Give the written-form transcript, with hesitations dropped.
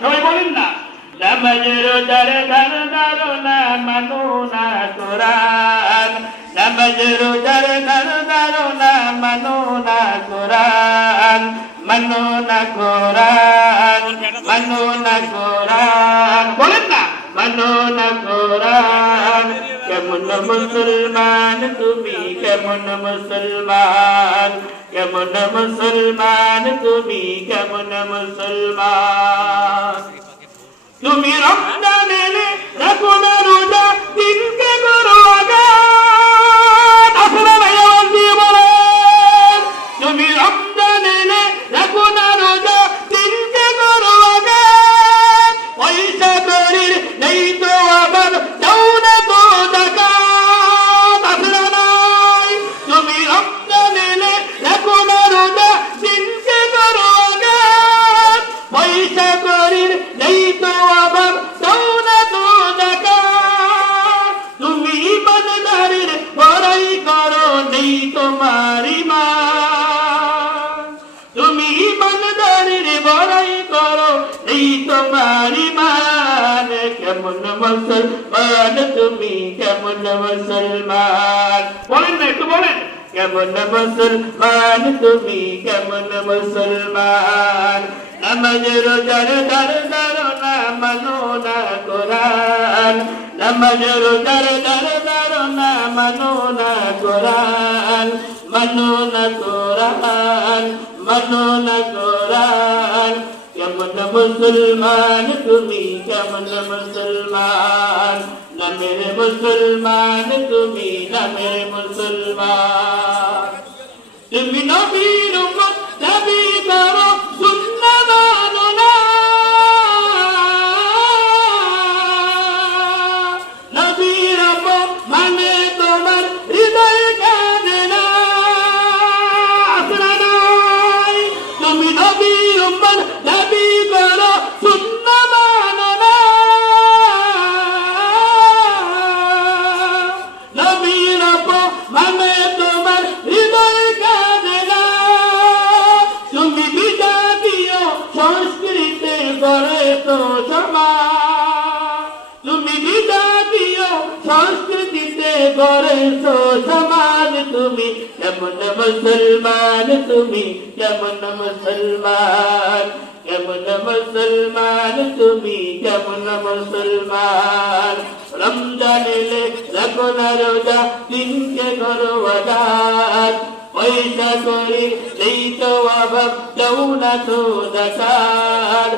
সবাই বলেন না, নামাজ রোজার ধার ধারো না, মানো না কোরআন। নামাজ রোজার ধার ধারো না, মানো না কোরআন। মানো না কোরআন, মানো না কোরআন। বলেন না, মানো না কোরআন। কেমন মুসলমান তুমি, কেমন মুসলমান, কেমন মুসলমান তুমি, কেমন মুসলমান। তুমি রমজান এলে রাখো না রোজা, দিনকে করো আগান। আসলে ভাই আওয়াজ দিয়ে বলেন, তুমি রমজান এলে রাখো না রোজা, দিনকে করো আগান। পয়সা করির নেই তো আবার দাও না তো যাকাত। আসলে নাই, তুমি রমজান এলে রাখো না রোজা, দিনকে করো আগান। পয়সা করির নেই তো আবার দাও না তো যাকাত। তুমি ইমানদারের বড়াই করো, নেই তোমার ঈমান। তুমি ইমানদারের বড়াই করো, নেই তোমার ঈমান। কেমন মুসলমান তুমি, কেমন মুসলমান। বলেন না, একটু বলেন, কেমন মুসলমান তুমি, কেমন মুসলমান। নামাজ রোজার ধার ধারো না, মানো না কোরআন। নামাজ রোজার ধার ধারো না, মানো না কোরআন। মানো না কোরআন, মানো না কোরআন। কেমন মুসলমান তুমি, কেমন মুসলমান। নামের মুসলমান তুমি, নামের মুসলমান। তুমি নবীর উম্মত দাবি করো, সুন্নাহ মানো না। নবীর মানে তোমার হৃদয় কাঁদে না। আসলে নাই, তুমি নবীর উম্মত দাবি করো, সুন্নাহ মানো না। নবীর মানে তোমার হৃদয় কাঁদে না। তুমি বিজাতীয় সংস্কৃতি করে তো সমাজ। তুমি বিজাতীয় সংস্কৃতিতে গড়ে তো সমাজ। তুমি কেমন মুসলমান তুমি, কেমন মুসলমান। কেমন মুসলমান তুমি, কেমন মুসলমান। রমজান এলে রাখো না রোজা, দিনকে করো আজাদ। পয়সা করি নেই তো অভাব, দাও না তো যাকাত।